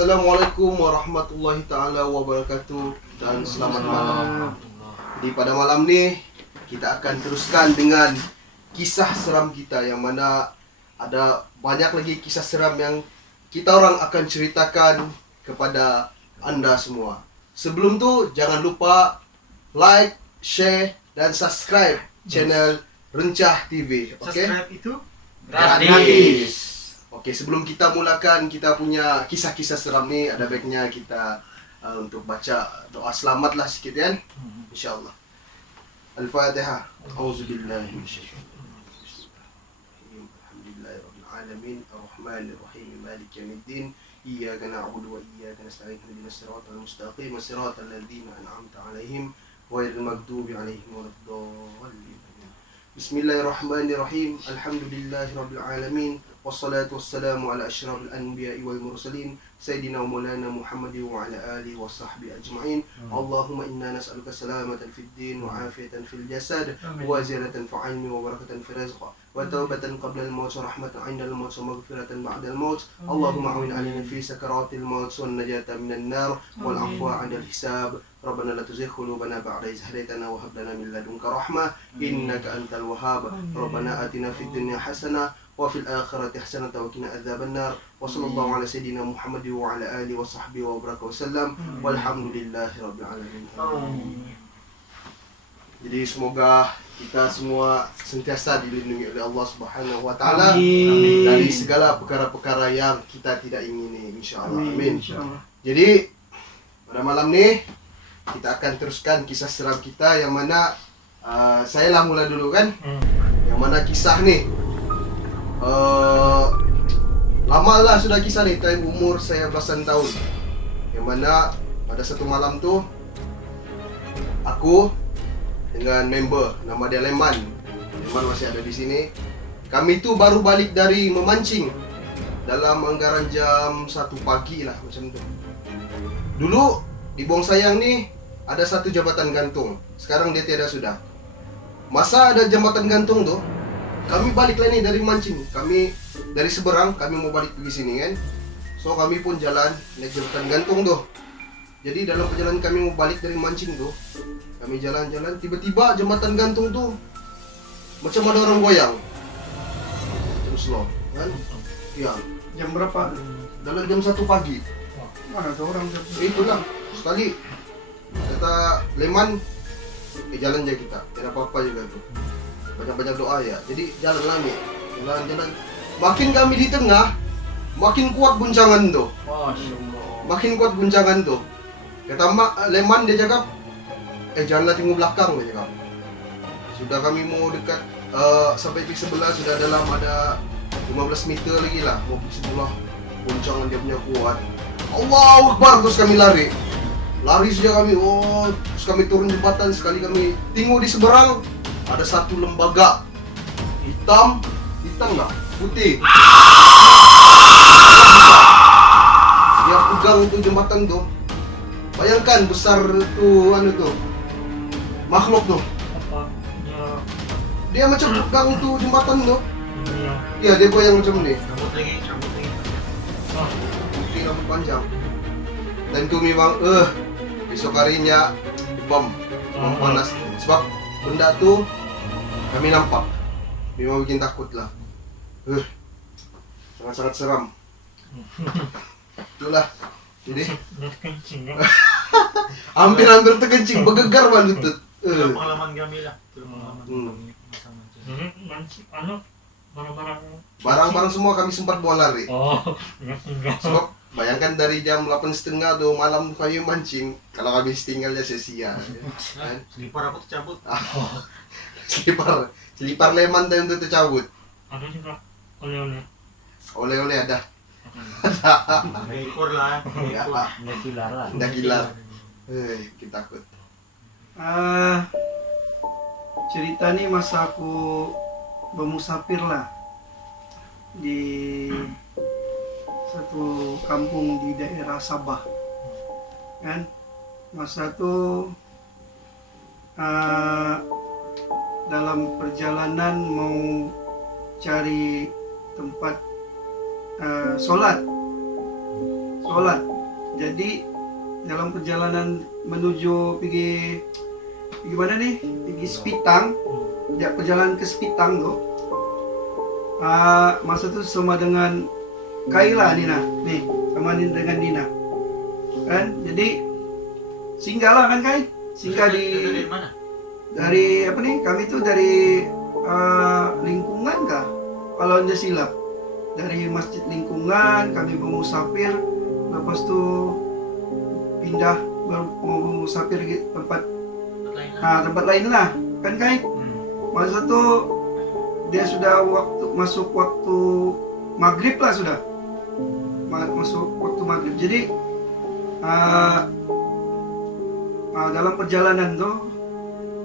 Assalamualaikum warahmatullahi ta'ala wabarakatuh. Dan selamat malam. Di pada malam ni kita akan teruskan dengan kisah seram kita, yang mana ada banyak lagi kisah seram yang kita orang akan ceritakan kepada anda semua. Sebelum tu jangan lupa like, share dan subscribe channel Rencah TV. Okey? Subscribe itu Gratis. Okey, sebelum kita mulakan kita punya kisah-kisah seram ni, ada baiknya kita untuk baca doa selamatlah sikit kan, insyaallah. Al-Fatihah. Auzubillahi minasyaitonir rajim. Alhamdulillahirabbil alamin, arrahmanir rahim, maliki yaumiddin. Iyyaka na'budu wa iyyaka nasta'in. Ihdinas siratal mustaqim, siratal ladzina an'amta 'alaihim ghairil maghdubi 'alaihim waladdallin. Bismillahirrahmanirrahim. Alhamdulillahirabbil alamin. Wassalatu wassalamu ala asyrafil anbiya'i wal mursalin sayyidina wa maulana Muhammadin wa ala alihi wa sahbihi ajma'in. Allahumma inna nas'aluka salamatan fid din wa afiyatan fil jasad wa ziyadatan fil 'ilmi wa barakatan fil rizq wa taubatan qabla al maut wa rahmatan 'inda al maut wa maghfiratan ba'da al maut. Allahumma awin 'alaina fi sakaratil maut wan najata minan nar wal 'afwa 'inda al hisab. Rabbana la tuzigh qulubana ba'da idh hadaytana wa hab lana min ladunka rahmah innaka antal wahhab. Rabbana atina fid dunya hasanah wa fil akhirati hasanah wa qina adzabannar. Wa sallallahu ala sayyidina Muhammad wa ala alihi wa sahbihi wa baraka wasallam. Walhamdulillahirabbil alamin. Jadi semoga kita semua sentiasa dilindungi oleh Allah Subhanahu wa taala dari segala perkara-perkara yang kita tidak ingini, insyaallah. Amin. Jadi pada malam ni kita akan teruskan kisah seram kita, yang mana saya lah mula dulu kan. Yang mana kisah ni lama lah sudah kisah ni, time umur saya belasan tahun. Yang mana pada satu malam tu aku dengan member nama dia Leman masih ada di sini. Kami tu baru balik dari memancing dalam anggaran jam 1 pagi lah macam tu. Dulu di Buang Sayang ni ada satu jambatan gantung. Sekarang dia tiada sudah. Masa ada jambatan gantung tu, kami balik lah ni dari mancing. Kami dari seberang, kami mau balik pergi sini kan. So kami pun jalan naik jembatan gantung tu. Jadi dalam perjalanan kami mau balik dari mancing tu, kami jalan-jalan, tiba-tiba jembatan gantung tu macam ada orang goyang. Macam slow kan? Ya. Jam berapa? Dalam jam 1 pagi. Mana ada orang jam? Itulah sekali kata Leman, jalan je kita, tidak apa-apa juga tu. Banyak-banyak doa ya. Jadi jalan lagi, jalan-jalan. Makin kami di tengah, makin kuat guncangan tu. Makin kuat guncangan tu. Kata Leman, dia cakap, janganlah tengok belakang, dia cakap. Sudah kami mau dekat sampai di sebelah, sudah dalam ada 15 meter lagi lah. Mau pergi sebelah, guncangan dia punya kuat. Allahu Akbar, terus kami lari. Lari saja kami, terus kami turun jembatan. Sekali kami tengok di seberang, ada satu lembaga hitam lah, putih. Dia pegang tu jembatan tu. Bayangkan besar tu makhluk tu. Dia macam pegang tu jembatan tu. Ya, dia goyang macam ni. Rambut lagi. Putih, rambut panjang. Dan tu memang besok harinya bom panas. Sebab benda tu kami nampak, memang bikin takut lah. Sangat-sangat seram. Itulah. Jadi hampir terkencing, bergegar malu lutut. Pengalaman kami lah. Barang-barang semua kami sempat bawa lari. Sebab bayangkan dari jam 8.30 tuh malam kami mancing, kalau kami tinggalnya sia-sia. Kan? Selipar aku tercabut. Selipar Leman yang tercabut. Ada juga oleh-oleh. Oleh-oleh ada. Ekor lah. Dah gila. Kita takut. Cerita ni masa aku bermusafir lah di satu kampung di daerah Sabah kan. Masa tu dalam perjalanan mau cari tempat solat sholat. Jadi dalam perjalanan menuju pergi mana nih? Pergi Sepitang. Ya, perjalanan ke Sepitang tuh. Masa itu sama dengan Kaila Nina. Nih, sama dengan Nina. Kan? Jadi singgahlah kan Kai? Singgah Dari mana? dari apa nih? Kami tuh dari lingkungan kah? Kalau anda silap. Dari masjid lingkungan kami bermusafir, lepas tuh pindah mau musafir ke tempat tempat lain lah, kan Kai? Masa tuh dia sudah masuk waktu maghrib lah sudah, masuk waktu maghrib. Jadi dalam perjalanan tuh,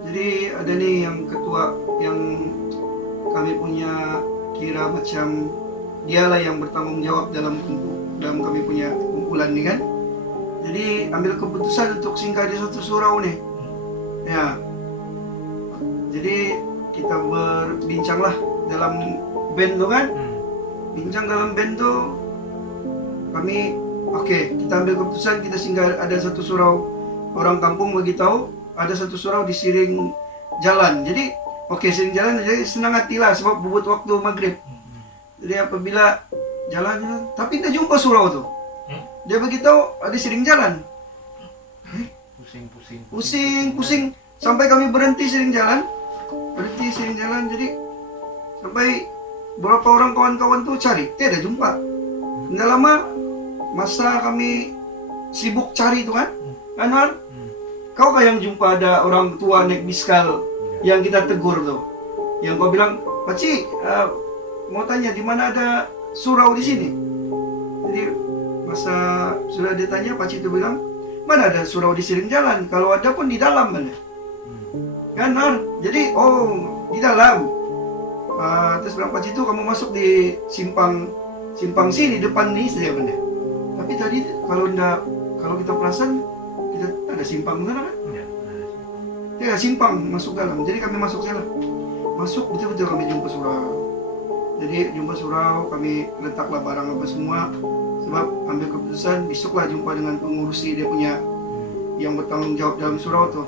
jadi ada nih yang ketua yang kami punya kira macam dialah yang bertanggung jawab dalam kami punya kumpulan nih kan. Jadi ambil keputusan untuk singgah di satu surau nih. Ya. Jadi kita berbincang lah dalam band tuh kan. Bincang dalam band tuh kami kita ambil keputusan kita singgah ada satu surau. Orang kampung beritahu ada satu surau di Siring Jalan. Jadi Siring Jalan jadi senang hati lah sebab buat waktu maghrib. Jadi apabila jalan tapi tidak jumpa surau tuh. Dia beritahu ada Siring Jalan. Pusing sampai kami berhenti Siring Jalan. Jadi sampai beberapa orang kawan-kawan tuh cari, tidak jumpa. Tidak lama masa kami sibuk cari itu kan, Anwar, kau kayak yang jumpa ada orang tua naik biskal yang kita tegur tuh, yang kau bilang, Pakcik, mau tanya di mana ada surau di sini. Jadi masa sudah ditanya, Pakcik itu bilang, mana ada surau di Siring Jalan? Kalau ada pun di dalam mana? Kan, jadi di dalam. Terus bilang, Pakcik itu kamu masuk di simpang sini depan nih saja benar. Tapi tadi kalau kita perasan kita ada simpang mana kan? Ya simpang masuk dalam. Jadi kami masuk sana. Masuk betul-betul kami jumpa surau. Jadi jumpa surau, kami letaklah barang apa semua. Sebab ambil keputusan besoklah jumpa dengan pengurusi dia punya yang bertanggung jawab dalam surau tuh.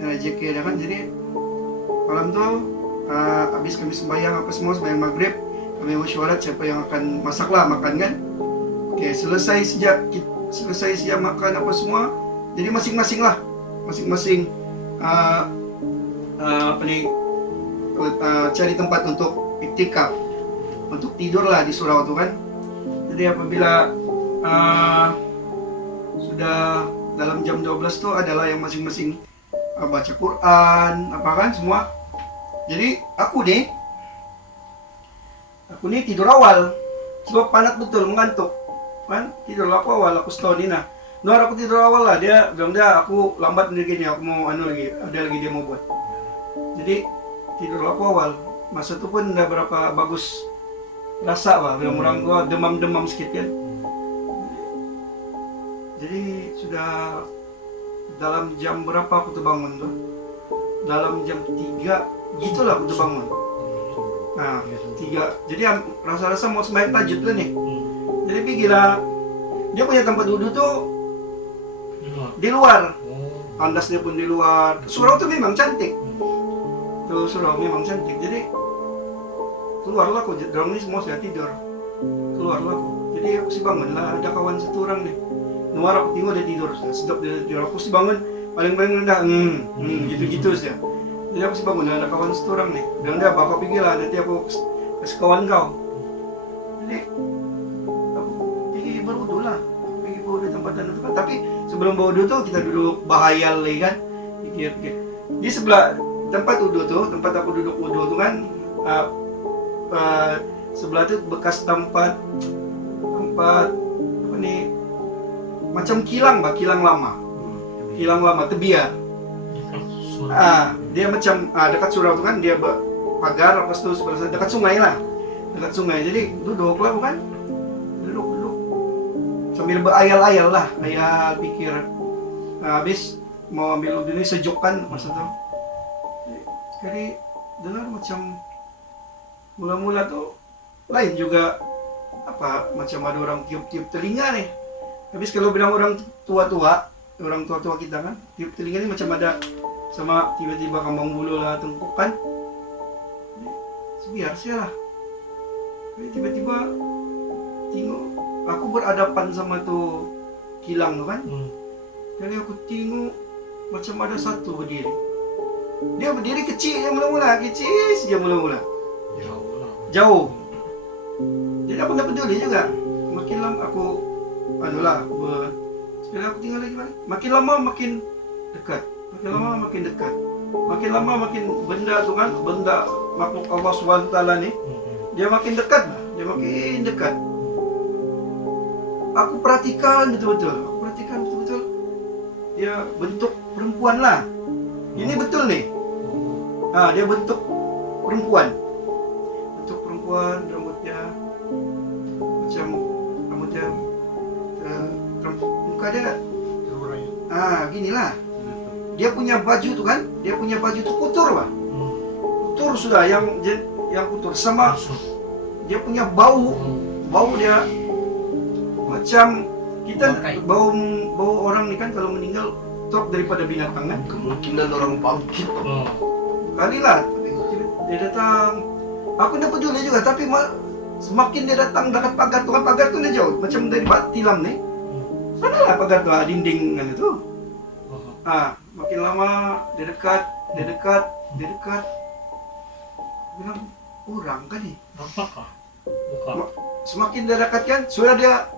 JK dia kan. Jadi malam tuh habis kami sembahyang apa semua, sembahyang maghrib, kami mesyuarat siapa yang akan masaklah makan kan. Selesai sejak makan apa semua, jadi masing-masing cari tempat untuk iktikaf, untuk tidur lah di surau itu kan. Jadi apabila sudah dalam jam 12 tuh adalah yang masing-masing baca Quran, apa kan semua. Jadi aku nih tidur awal sebab penat betul, mengantuk kan. Tidur aku awal, aku setahun ini aku tidur awal lah. Dia bilang aku lambat begini, aku mau ada lagi dia mau buat. Jadi tidur aku awal. Masa itu pun udah berapa bagus rasa bilang orang tua demam sedikit kan. Jadi sudah dalam jam berapa aku terbangun tuh? Dalam jam 3 gitulah aku terbangun. Nah, 3. Jadi rasa-rasa mau sembahyang tahajud lah nih. Jadi pergilah. Dia punya tempat wudhu tuh di luar. Tandasnya pun di luar. Surau tuh memang cantik. Tuh surau memang cantik. Jadi keluarlah aku. Dorong ini semua sudah tidur. Keluarlah aku. Jadi aku sih bangun lah. Ada kawan satu orang nih. Luar aku tengok dia tidur. Sedap dia tidur. Aku sih bangun. Paling rendah. Gitu-gitu saja. Jadi aku sih bangun. Ada kawan satu orang nih. Bilang dia bakal pergi lah. Nanti aku kasih kawan kau. Jadi berwudu lah, pergi berwudu tempatan itu kan. Tapi sebelum berwudu tuh kita duduk bahayal lagi kan. Di sebelah tempat wudu tuh, tempat aku duduk wudu tuh kan, sebelah tuh bekas tempat apa nih, macam kilang lama, tebiar. Dia macam dekat surau tuh kan, dia pagar apa tuh sebelah dekat sungai lah, Jadi duduk lah bukan. Sambil berayal-ayal lah, ayal pikir. Habis mau ambil wudhu ini sejuk kan masa itu. Sekali dengar macam mula-mula tuh lain juga macam ada orang tiup-tiup telinga nih. Habis kalau bilang orang tua-tua kita kan, telinga ini macam ada sama tiba-tiba kambang bulu lah, tengkukan. Biar sih lah. Tiba-tiba tengok, aku berhadapan sama tuh kilang tuh kan. Jadi aku tengok macam ada satu berdiri. Dia berdiri kecil je mula-mula, jauh. Jadi aku tak peduli juga. Makin lama aku sekali aku tinggal lagi mana? Makin lama makin dekat. Makin lama makin benda tu kan, benda makhluk Allah SWT ni, dia makin dekat lah. Aku perhatikan betul-betul. Dia bentuk perempuan lah. Ini betul nih. Dia bentuk perempuan, rambutnya macam muka dia ginilah. Dia punya baju tu kan, kotor lah. Kotor sudah, yang kotor sama dia punya bau dia macam kita bau orang ni kan kalau meninggal top daripada binatang kan. Kemungkinan orang bangkit. Kali lah dia datang, aku tak peduli juga, tapi semakin dia datang dekat pagar tu dia jauh, macam dari tilam ni. Sana lah pagar tu, dinding kan itu. Makin lama dia dekat. Bilang orang kan ni. Apakah? Bukan. Semakin dia dekat kan, sudah dia.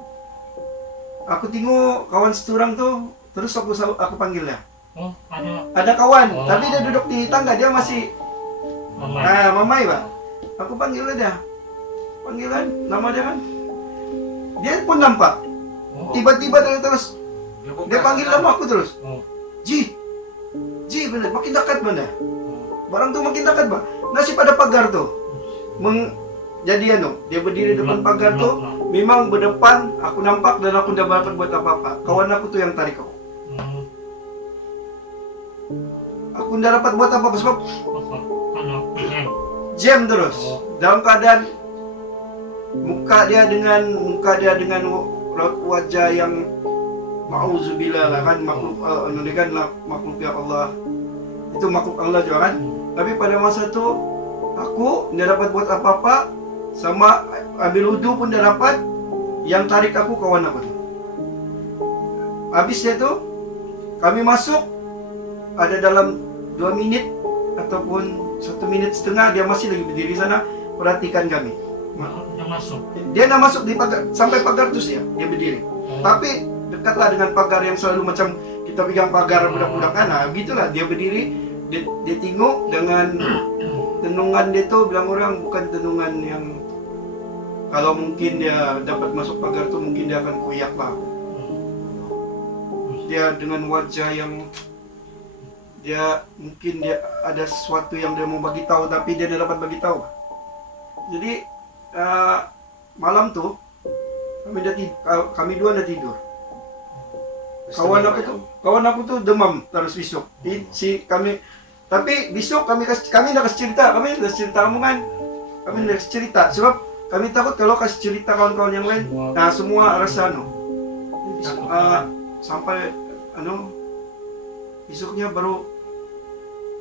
Aku tengok kawan seturang tu, terus aku panggil dia. Oh, Ada kawan, Oh. tapi dia duduk di tangga, dia masih Mamai. Mamai Pak. Aku panggil dia. Panggilan nama dia kan. Dia pun nampak. Oh. Tiba-tiba dia terus dia panggil nama aku terus. Oh. Ji benar, makin dekat benar. Oh. Barang tu makin dekat Pak. Nasi pada pagar tu. Jadi dia berdiri depan pagar tu. Memang berdepan, aku nampak dan aku tidak dapat buat apa-apa. Kawan aku tu yang tarik aku. Aku tidak dapat buat apa-apa sebab jam terus. Dalam keadaan muka dia dengan wajah yang ma'udzubillah lah kan, makhluk ini kan makhluk ya Allah. Itu makhluk Allah juga kan. Tapi pada masa tu aku tidak dapat buat apa-apa, sama ambil wudu pun tidak dapat. Yang tarik aku kawan aku tu. Habisnya tu kami masuk, ada dalam 2 minit ataupun 1 minit setengah dia masih lagi berdiri sana perhatikan kami. Dia nak masuk di pagar, sampai pagar tu dia berdiri. Tapi dekatlah dengan pagar yang selalu macam kita pegang pagar budak-budak kan. Begitulah dia berdiri, dia tengok dengan tenungan dia tu, bilang orang bukan tenungan yang kalau mungkin dia dapat masuk pagar tu mungkin dia akan kuyak lah. Dia dengan wajah yang mungkin dia ada sesuatu yang dia mau bagi tahu tapi dia tidak dapat bagi tahu. Jadi malam tu kami dua dah tidur. Kawan aku tu demam terus besok. Tapi besok kami dah kasih cerita, omongan. Kami dah kasih cerita sebab kami takut kalau kasih cerita kawan-kawan yang lain, semua rasa sampai besoknya baru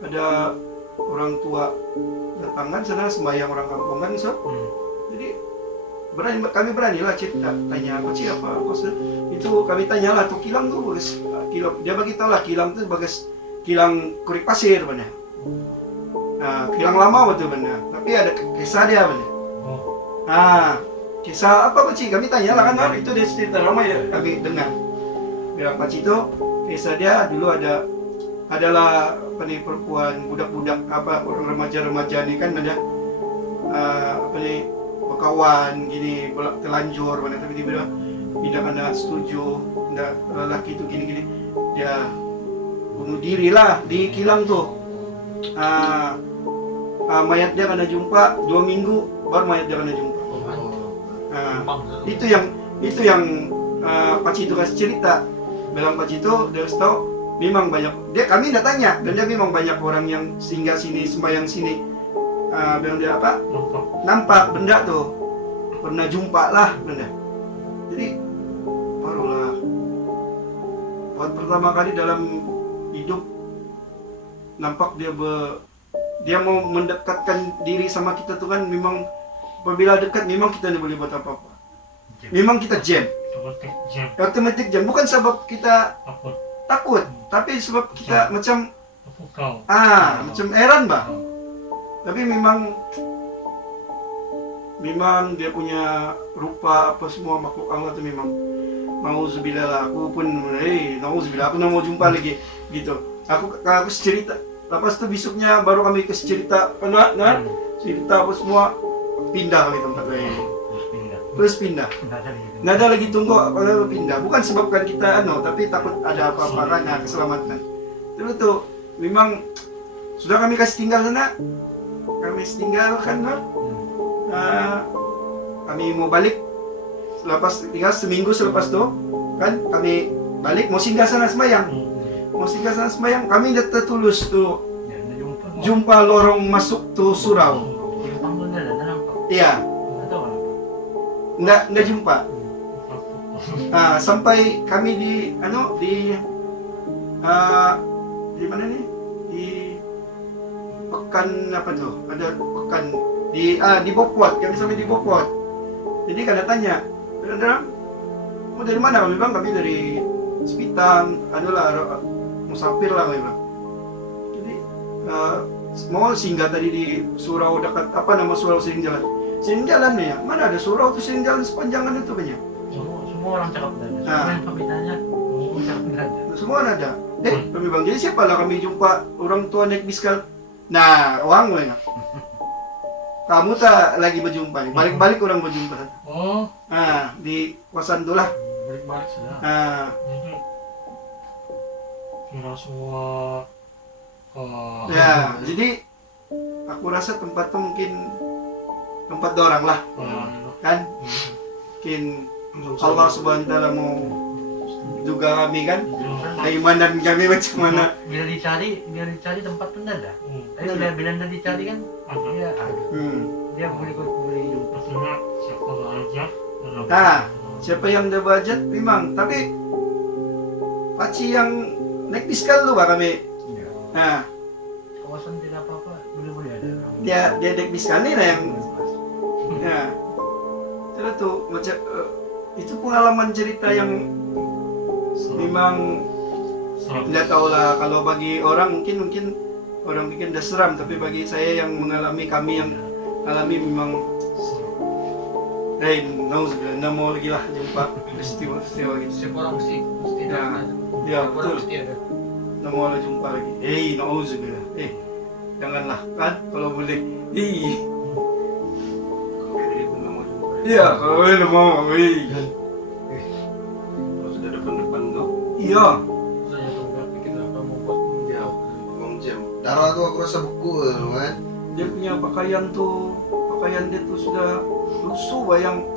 ada orang tua datang kan sana sembahyang orang kampung kan jadi kami beranilah cerita, tanya apa sih apa itu kami tanyalah tuh kilang tuh dia bagi tahu lah kilang tuh bagas kilang kurik pasir benar. Kilang lama betul benar, tapi ada kisah dia benar. Kisah apa Pakcik? Kami tanya lah kan, itu dia cerita ramai kami dengar. Bilang Pakcik itu kisah dia dulu adalah perempuan budak-budak orang remaja-remaja ni kan ada berkawan gini telanjur mana tapi tiba-tiba tidak ada setuju lelaki itu gini-gini dia bunuh diri lah di kilang tu. Mayat dia kena jumpa 2 minggu baru mayat dia kena jumpa. Itu yang Pakcik itu kasih cerita. Bilang Pakcik itu dia tahu memang banyak. Kami dah tanya dan dia memang banyak orang yang singgah sini sembahyang sini. Bilang dia apa? Nampak benda tu. Pernah jumpa lah benda. Jadi barulah buat pertama kali dalam hidup nampak dia mau mendekatkan diri sama kita tuh kan. Memang apabila dekat memang kita tidak boleh buat apa-apa. Memang kita jam, Otomatis jam. automatic jam. Bukan sebab kita Takut. takut, tapi sebab kita macam Kau. macam heran bah. Tapi memang dia punya rupa apa semua makhluk Allah tu memang nauzubillah lah. Aku pun nauzubillah, aku nak mau jumpa lagi gitu. Aku cerita, lepas tu besoknya baru kami ke cerita cerita apa semua, pindah kami tempat lain. Terus pindah. Nggak ada lagi tunggu apa pindah. Bukan sebabkan kita tapi takut ada apa-apa kan, keselamatan. Terus tuh memang sudah kami kasih tinggal sana. Kami tinggalkan lah. Kami mau balik tinggal seminggu selepas itu kan kami balik mau singgah sana semayang. Kami dah tertulus tuh jumpa lorong masuk tuh surau. Iya. Nggak jumpa. Sampai kami di mana nih? Di pekan apa tuh? Ada pekan di Bopot. Kami sampai di Bopot. Jadi kan tanya, "Saudara, mau dari mana?" Kami bilang kami dari Sepitang, musafir lah kami bilang. Jadi mau singgah tadi di surau dekat apa nama surau Sering Jalan. Sering Jalan nih ya. Mana ada surau tuh Sering Jalan sepanjangan itu banyak. Semua orang cakap dan semua yang kami tanya, semua cakap dan Semua ada. Kami bilang, jadi siapa lah kami jumpa orang tua naik biskal. Nah, orang lah ya. Kamu tak lagi berjumpa nih. Balik-balik orang berjumpa. Oh, Di kawasan tu lah. balik-balik sudah. Jadi kira semua Ya, jadi aku rasa tempat tu mungkin tempat dorang lah, kan? Mungkin Allah Subhanahu Wa Taala mau juga kami kan, keimanan kami macam mana? Bila dicari tempat pun ada. Tapi bila dah dicari kan, dia ada. Dia boleh jumpa. Maksudnya siapa aja. Siapa yang dah budget memang, tapi paci yang naik biskal tu bah kami. Kawasan tidak apa-apa, boleh ada. Dia naik biskal ni lah yang. Terus tu macam itu pengalaman cerita yang memang tidak tahu lah, kalau bagi orang mungkin orang bikin dah seram, tapi bagi saya yang kami yang alami memang nauzubillah, nggak mau lagi lah jumpa peristiwa gitu. Setiap orang mesti ada. Ya Setiap orang betul, mesti ada. nggak mau lagi jumpa lagi. Nauzubillah, janganlah kan kalau boleh. Iya, kalau boleh mau. Kalau sudah depan tu, Iya. Saya tahu berapa kita akan membuat memang jam. Darah tu aku rasa beku tu kan. Dia punya pakaian dia tu sudah lusuh bah, yang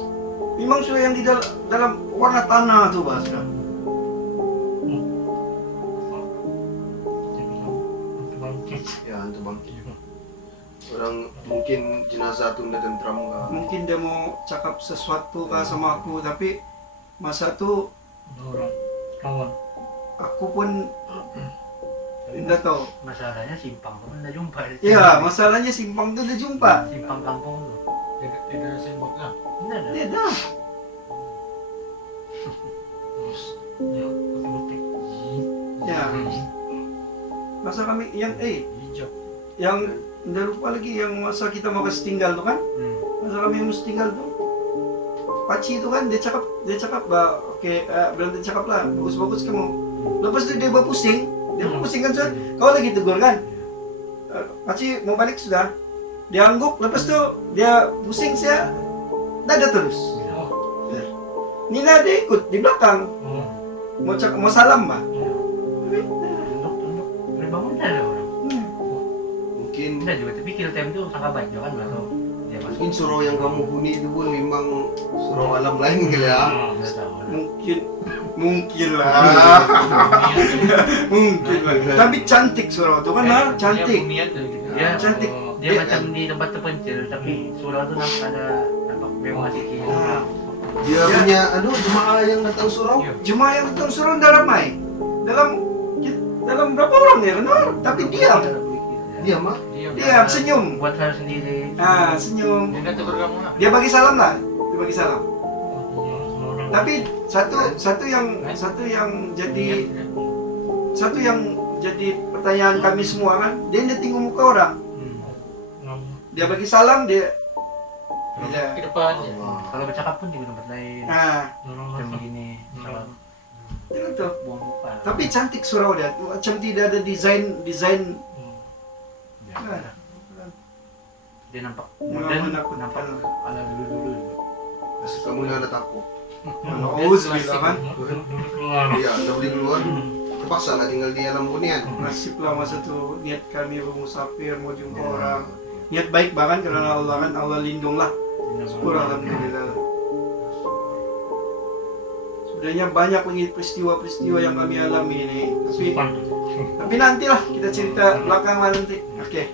memang sudah yang di dalam warna tanah tu bah sudah. Ya, hantu bangkit. Orang mungkin jenazah tu dah tentram kah? Mungkin dia mau cakap sesuatu kah sama aku, tapi masa tu orang kawan. aku pun tidak tahu. masalahnya simpang pun dah jumpa. Ya, masalahnya simpang tu dah jumpa. Simpang kampung tu. Tidak ada sembok lah. Tidak ada. Dia dah. Terus dia otomatis. Ya. Masa kami yang Hijau. yang tidak lupa lagi yang masa kita mau kasih tinggal tu kan? Masa kami mesti tinggal tu, Paci tu kan dia cakap bah, okey, bilang dia cakap lah, bagus kamu. Lepas tu dia berpusing kan Suan. Kau lagi tegur kan? Paci mau balik sudah. Dia angguk, lepas tu dia pusing saya, dah ada terus. Nina dia ikut di belakang, mau salam bah. Tunduk. Boleh bangun dah ada orang. Mungkin Tidak juga terpikir time tu sangat baik kan atau dia masuk. mungkin surau yang kamu huni itu pun memang surau alam lain kali ya. Tidak tahu. Mungkin lah. Mungkin lah. Tapi cantik surau tu kan lah, cantik. Dia Cantik. Dia macam di tempat terpencil tapi surau tu nampak ada memang asik Dia punya jemaah yang datang surau. Iya. Jemaah yang datang surau dah ramai. dalam berapa orang ya Renor? Tapi diam. Dia mah. Diam, senyum. Buat hal sendiri. Senyum. Dia kata berkamu lah. Dia bagi salam lah. Dia bagi salam. Semua orang. Tapi satu yang jadi pertanyaan kami semua kan, dia tidak tengok muka orang. Dia bagi salam, dia Ke depannya. Kalau bercakap pun juga tempat lain. Macam begini. Salam. itu. Buang muka. Tapi cantik surau dia, macam tidak ada desain. Ya, Nah, dia nampak Modern, modern, nampak ala dulu juga. Kamu nggak ada takut. Auzubillah kan. Dulu keluar. Iya, udah beli keluar. Terpaksa nggak tinggal di alam hunian. Nasib lah masa itu niat kami bermusafir mau jumpa orang. Niat baik bahkan karena Allah kan, Allah lindunglah. Syukur alhamdulillah. Sebenarnya banyak lagi peristiwa-peristiwa yang kami alami ini. Tapi nantilah kita cerita belakangan nanti. Oke.